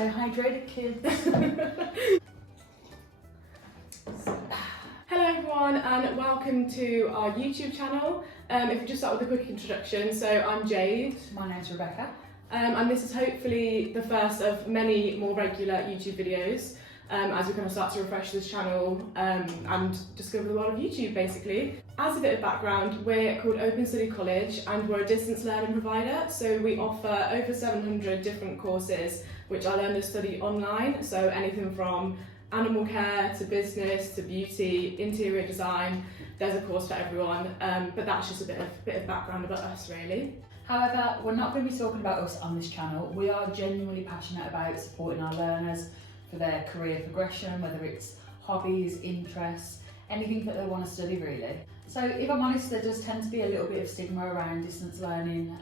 Stay hydrated, kids. Hello everyone and welcome to our YouTube channel. If we just start with a quick introduction, so I'm Jade. My name's Rebecca. And this is hopefully the first of many more regular YouTube videos as we kind of start to refresh this channel and discover the world of YouTube basically. As a bit of background, we're called Open Study College and we're a distance learning provider, so we offer over 700 different courses which our learners study online, so anything from animal care to business to beauty, interior design. There's a course for everyone, but that's just a bit of background about us really. However, we're not going to be talking about us on this channel. We are genuinely passionate about supporting our learners for their career progression, whether it's hobbies, interests, anything that they want to study really. So if I'm honest, there does tend to be a little bit of stigma around distance learning.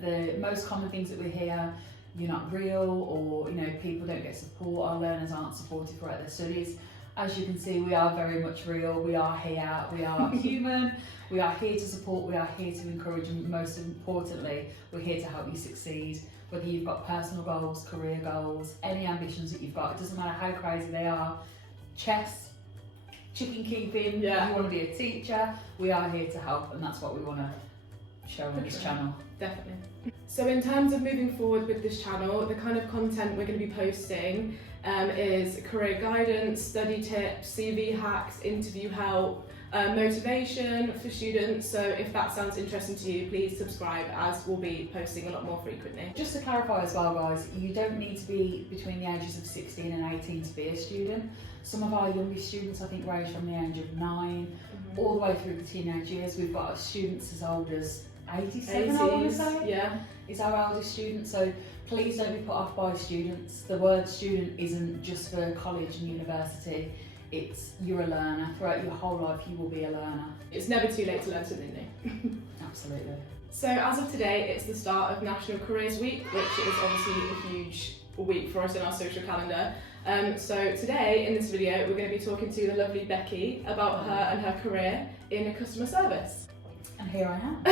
The most common things that we hear, you're not real, or people don't get support, our learners aren't supported throughout their studies. As you can see, we are very much real, we are here, we are human, we are here to support, we are here to encourage, and most importantly, we're here to help you succeed. Whether you've got personal goals, career goals, any ambitions that you've got, it doesn't matter how crazy they are, chess, chicken keeping, you want to be a teacher, we are here to help, and that's what we want to show on this channel. Definitely. So in terms of moving forward with this channel, the kind of content we're going to be posting is career guidance, study tips, CV hacks, interview help, motivation for students. So if that sounds interesting to you, please subscribe as we'll be posting a lot more frequently. Just to clarify as well guys, you don't need to be between the ages of 16 and 18 to be a student. Some of our youngest students I think range from the age of 9 all the way through the teenage years. We've got students as old as 87 I want to say. Yeah. It's our eldest student, so please don't be put off by students. The word student isn't just for college and university, it's you're a learner. Throughout your whole life you will be a learner. It's never too late to learn something new. Absolutely. So as of today, it's the start of National Careers Week, which is obviously a huge week for us in our social calendar. So today in this video we're going to be talking to the lovely Becky about her and her career in customer service. And here I am.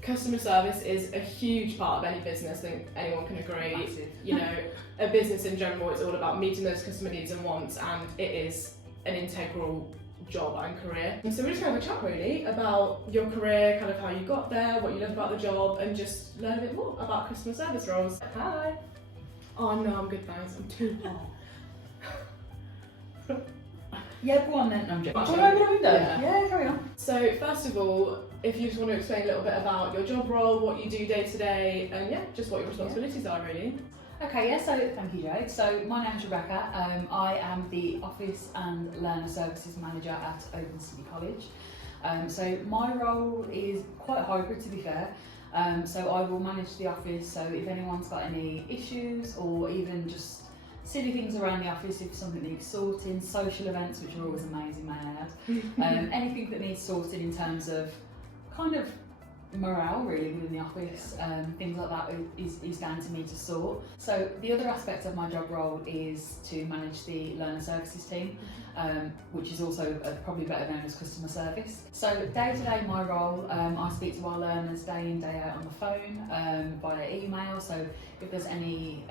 Customer service is a huge part of any business, I think anyone can agree. Massive. A business in general is all about meeting those customer needs and wants, and it is an integral job and career. So we're just going to have a chat really about your career, kind of how you got there, what you love about the job, and just learn a bit more about customer service roles. Hi! Oh no, I'm good thanks, I'm too hot. Yeah, go on then. I'm joking. Do you want to open the window? Yeah, carry on. So first of all, if you just want to explain a little bit about your job role, what you do day to day, and just what your responsibilities are really. Okay, yeah, so thank you Jade. So my name's Rebecca, I am the Office and Learner Services Manager at Open Study College. So my role is quite hybrid to be fair. So I will manage the office, so if anyone's got any issues or even just silly things around the office, if something needs sorting, social events which are always amazing may I add, anything that needs sorting in terms of kind of morale really within the office, things like that is down to me to sort. So the other aspect of my job role is to manage the learner services team, which is also probably better known as customer service. So day to day my role, I speak to our learners day in day out on the phone, via email, so if there's any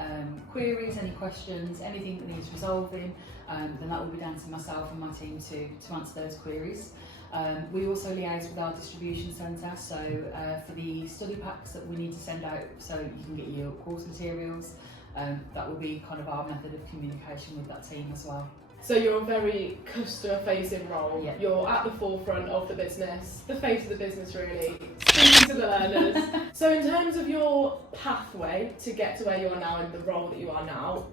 queries, any questions, anything that needs resolving, then that will be down to myself and my team to answer those queries. We also liaise with our distribution centre, so for the study packs that we need to send out so you can get your course materials, that will be kind of our method of communication with that team as well. So you're a very customer facing role, yeah. You're at the forefront of the business, the face of the business really, speaking to the learners. So in terms of your pathway to get to where you are now and the role that you are now,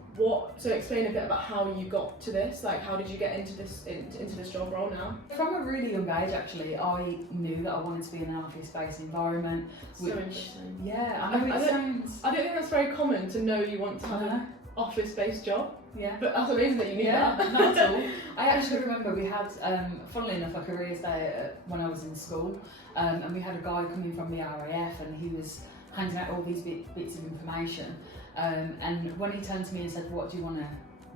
so explain a bit about how you got to this, like how did you get into this job role now? From a really young age actually, I knew that I wanted to be in an office-based environment. So interesting. Yeah, I know it sounds... I don't think that's very common to know you want to have an office-based job. Yeah. But that's amazing that you knew that. Not at all. I actually remember we had, funnily enough, a careers day when I was in school, and we had a guy coming from the RAF and he was handing out all these bits of information, and when he turned to me and said, what do you want to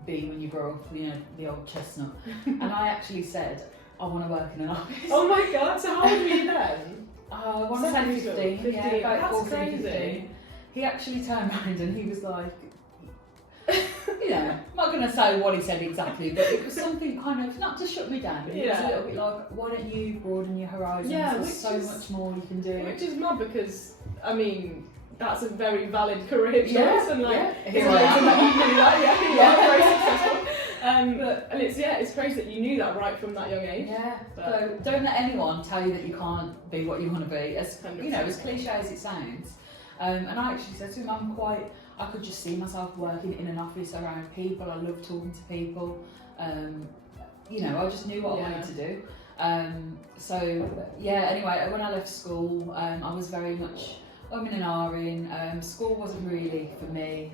be when you grow up, the old chestnut, and I actually said, I want to work in an office. Oh my god, so how old were you then? I want to say 15, yeah, about That's 14, crazy. 15. He actually turned around and he was like, you know, I'm not going to say what he said exactly, but it was something kind of, not to shut me down, but it was a little bit like, why don't you broaden your horizons? There's so much more you can do. Which is mad because, I mean, that's a very valid career choice, and like, it's here amazing that you knew that, you are very successful. And it's crazy that you knew that right from that young age. Yeah, so don't let anyone tell you that you can't be what you want to be, as you know, as cliche as it sounds. And I actually said to him, I could just see myself working in an office around people. I love talking to people. You know, I just knew what I wanted to do. So yeah, anyway, when I left school, I was very much in and ahhing. School wasn't really for me.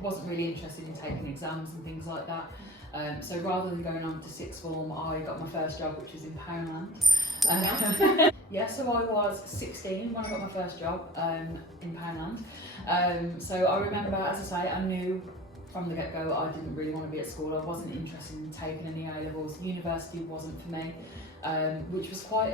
Wasn't really interested in taking exams and things like that. So rather than going on to sixth form, I got my first job, which was in Poundland. Yeah, so I was 16 when I got my first job in Poundland. So I remember, as I say, I knew from the get-go I didn't really want to be at school. I wasn't interested in taking any A-levels. University wasn't for me, which was quite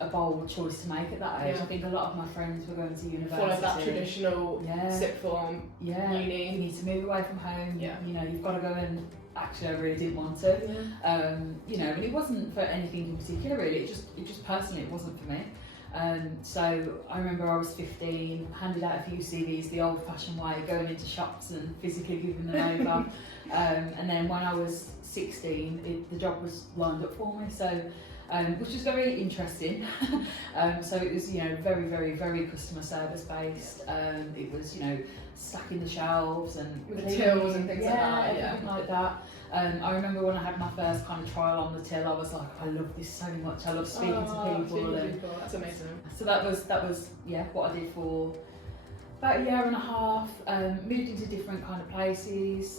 a bold choice to make at that age. I think a lot of my friends were going to university. Follow that traditional sixth form, uni. You need to move away from home. You know, you've got to go and. Actually, I really didn't want to. You know, and it wasn't for anything in particular, really. It just personally, it wasn't for me. So I remember I was 15, handed out a few CVs the old-fashioned way, going into shops and physically giving them over. And then when I was 16, the job was lined up for me. So. Which was very interesting. So it was, you know, very, very, very customer service based. It was, you know, stacking the shelves and with the tills and things like that. Everything like that. I remember when I had my first kind of trial on the till, I was like, I love this so much. I love speaking to people. That's amazing. So that was what I did for about a year and a half. Moved into different kind of places,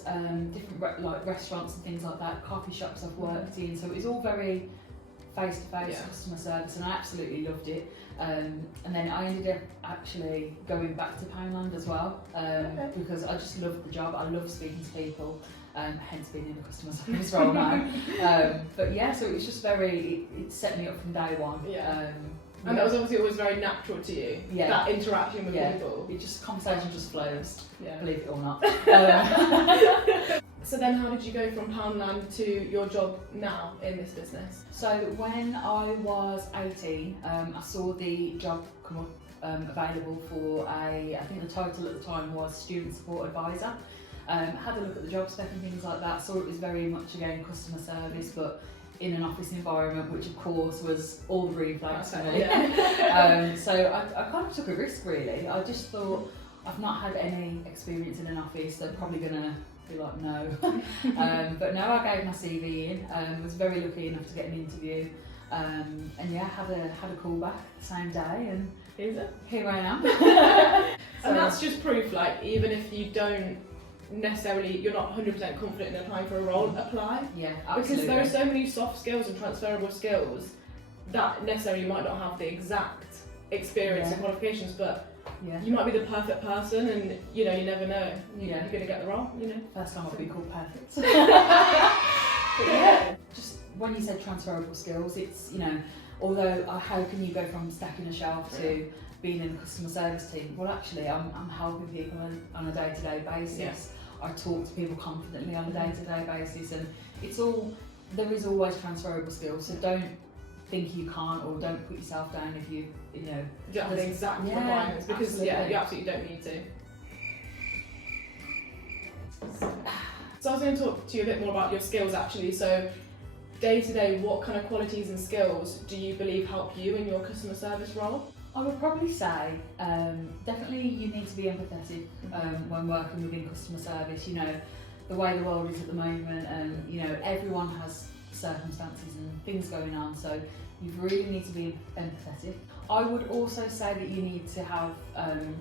different like restaurants and things like that, coffee shops I've worked in. So it was all very face-to-face customer service, and I absolutely loved it. And then I ended up actually going back to Poundland as well, because I just loved the job. I love speaking to people, hence being in the customer service role now. But yeah, so it was just it set me up from day one. And that was obviously always very natural to you, that interaction with people. Conversation just flows, believe it or not. So then how did you go from Poundland to your job now in this business? So when I was 18, I saw the job come up available for I think the title at the time was Student Support Advisor. Had a look at the job spec and things like that, saw it was very much again customer service, but in an office environment, which of course was all the green flags for me. So I kind of took a risk really. I just thought, I've not had any experience in an office, they're probably going to be like, no. But no, I gave my CV in, was very lucky enough to get an interview, and had a call back the same day, and here I am. And that's just proof, like, even if you don't necessarily, you're not 100% confident in applying for a role, apply. Yeah, absolutely. Because there are so many soft skills and transferable skills that necessarily you might not have the exact experience and qualifications, but you might be the perfect person, and you know, you never know. You're going to get the role, you know. First time I've been called perfect. But just when you said transferable skills, it's, you know, although how can you go from stacking a shelf to being in the customer service team? Well, actually, I'm helping people on a day-to-day basis. I talk to people confidently on a day-to-day basis, and there is always transferable skills. So don't think you can't, or don't put yourself down if you know. You don't have the exact requirements, because absolutely. You absolutely don't need to. So I was going to talk to you a bit more about your skills actually. So day to day, what kind of qualities and skills do you believe help you in your customer service role? I would probably say definitely you need to be empathetic when working within customer service. You know, the way the world is at the moment, and you know, everyone has circumstances and things going on, so you really need to be empathetic. I would also say that you need to have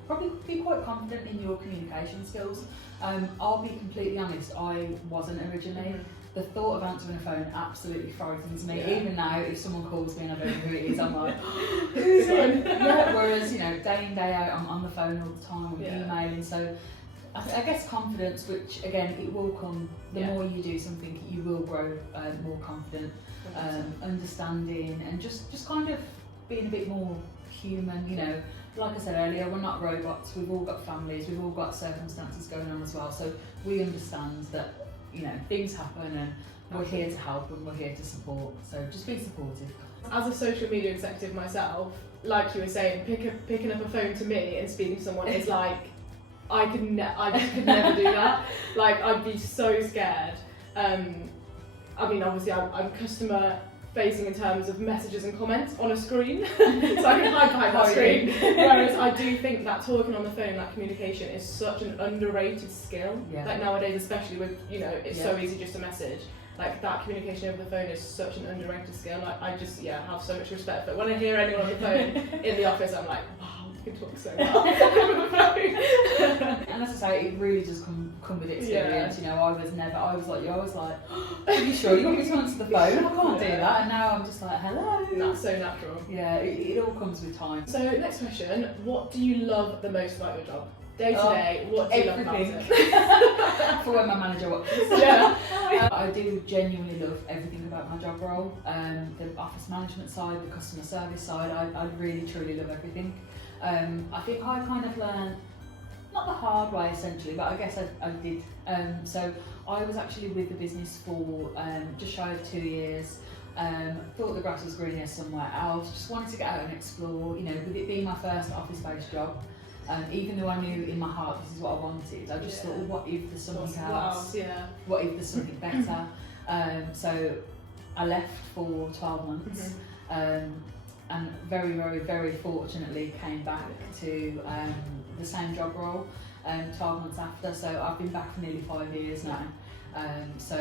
probably be quite confident in your communication skills. I'll be completely honest, I wasn't originally. The thought of answering a phone absolutely frightens me. Even now, if someone calls me and I don't know who it is, I'm like, who's it? Whereas, you know, day in, day out, I'm on the phone all the time, I'm emailing. So I guess confidence, which again, it will come, the more you do something, you will grow more confident, understanding, and just kind of being a bit more human, you know, like I said earlier, we're not robots. We've all got families. We've all got circumstances going on as well. So we understand that, you know, things happen, and we're here to help and we're here to support. So just be supportive. As a social media executive myself, like you were saying, picking up a phone to me and speaking to someone is like, I just could never do that. Like, I'd be so scared. I mean, obviously I'm customer facing in terms of messages and comments on a screen, so I can hide behind that screen. Whereas I do think that talking on the phone, that communication, is such an underrated skill. Yeah. Like nowadays, especially with, you know, it's so easy just to message. Like that communication over the phone is such an underrated skill. Like I just have so much respect for it. When I hear anyone on the phone in the office, I'm like, wow, you can talk so well over the phone. And as I say, it really does come with experience. You know, I was like you. I was like, are you sure you want me to answer the phone? I can't do that. And now I'm just like, hello. That's so natural. Yeah, it all comes with time. So next question, what do you love the most about your job? Day to day, what do you love about it? For when my manager watches. Yeah. I do genuinely love everything about my job role. The office management side, the customer service side, I really truly love everything. I think I kind of learned, not the hard way essentially, but I guess I did. So I was actually with the business for just shy of 2 years. Thought the grass was greener somewhere else, just wanted to get out and explore, you know, with it being my first office-based job. Even though I knew in my heart this is what I wanted, I just thought, well, what if there's something else? What if there's something better? So I left for 12 months, and very, very, very fortunately came back to the same job role 12 months after. So I've been back for nearly 5 years now. So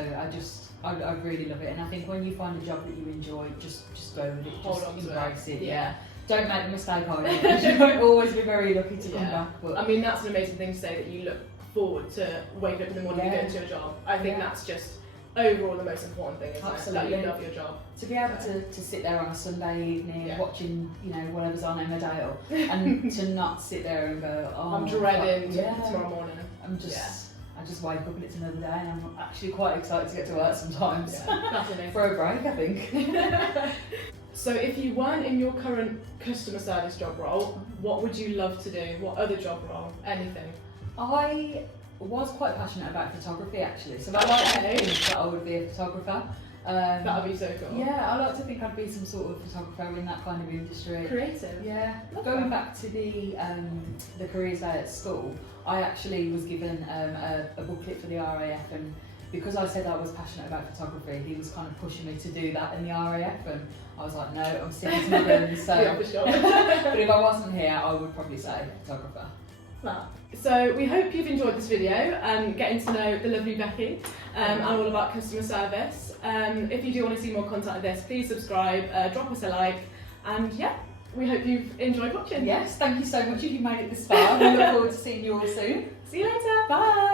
I really love it, and I think when you find a job that you enjoy, just go with it, Hold just on to embrace it. Yeah. Don't make the mistake I did, because you won't always be very lucky to come back. But I mean, that's an amazing thing to say, that you look forward to waking up in the morning and going to your job. I think that's just overall the most important thing, isn't it? That you love your job. To be able to sit there on a Sunday evening watching, you know, whatever's on Emmerdale, and to not sit there and go, oh, I'm dreading tomorrow morning. I just wake up and it's another day, and I'm actually quite excited to get to work sometimes. That's amazing. For a break, I think. So if you weren't in your current customer service job role, what would you love to do? What other job role? Anything? I was quite passionate about photography actually, so I like to think that I would be a photographer. That would be so cool. Yeah, I like to think I'd be some sort of photographer in that kind of industry. Creative. Yeah. Going back to the careers day at school, I actually was given a booklet for the RAF, and because I said I was passionate about photography, he was kind of pushing me to do that in the RAF, and I was like, no, I'm sticking to my guns. So, but if I wasn't here, I would probably say photographer. Well, so we hope you've enjoyed this video and getting to know the lovely Becky and all about customer service. If you do want to see more content like this, please subscribe, drop us a like, and we hope you've enjoyed watching. Yes, thank you so much if you made it this far. We look forward to seeing you all soon. See you later. Bye.